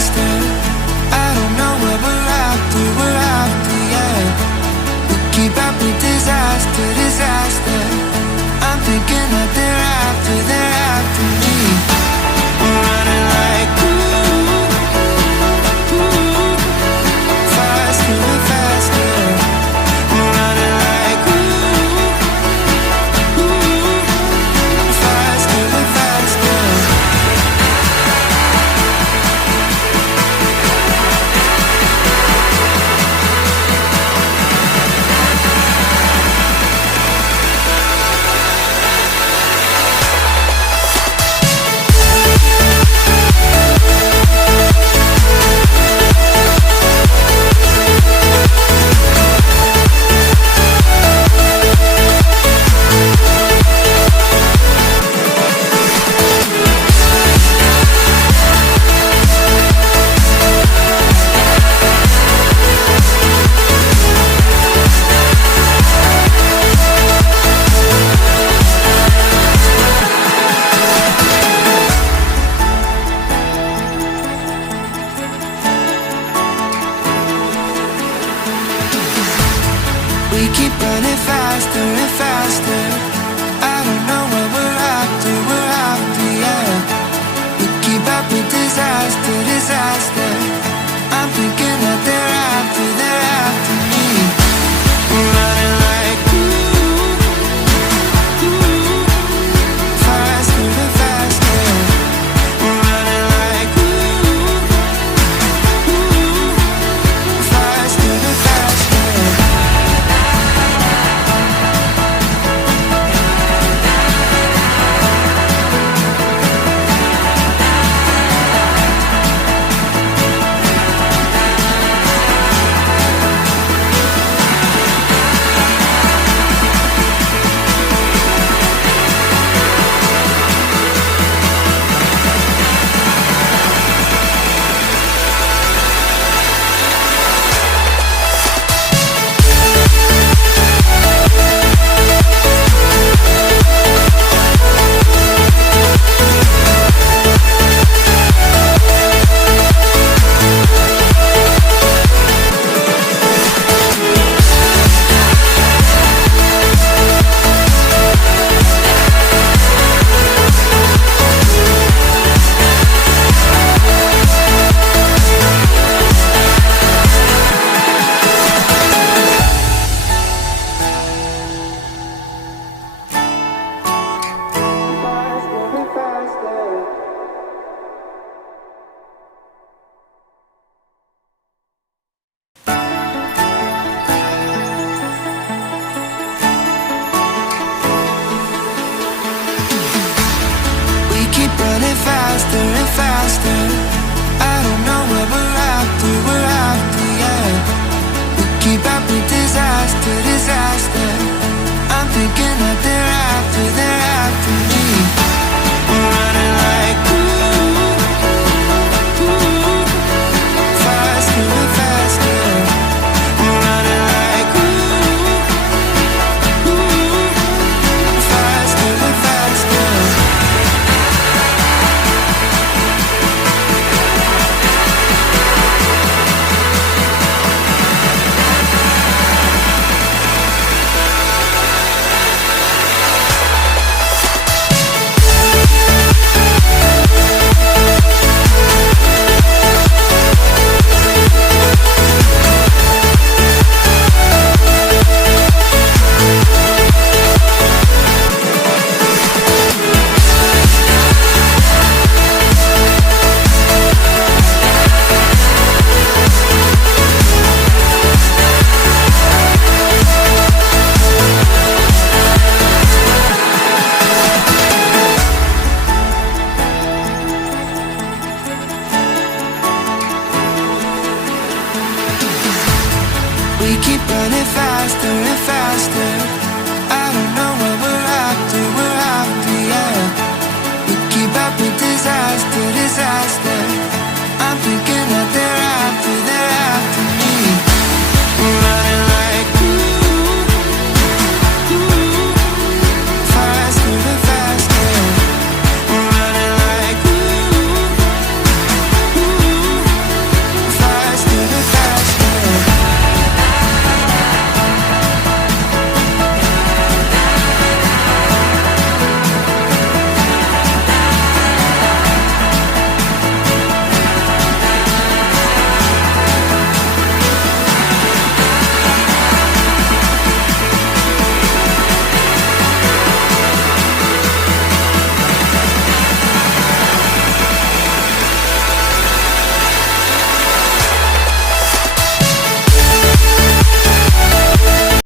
faster. I don't know where we're after, yeah. We keep up with disaster, disaster. I'm thinking that they're after me. We're running like faster and faster. We're running like faster and faster. We keep running faster and faster. I don't know where we're after, yeah. We keep up with disaster, disaster. I'm thinking that they're after me. We're running like faster and faster. We're running like faster and faster. Keep running faster and faster. I don't know where we're after, yeah. We keep up with disaster, disaster. I'm thinking that they're after me. We're running like faster and faster. We're running like faster and faster. We keep running faster and faster. I don't know where we're after, yeah. We keep up with disaster, disaster.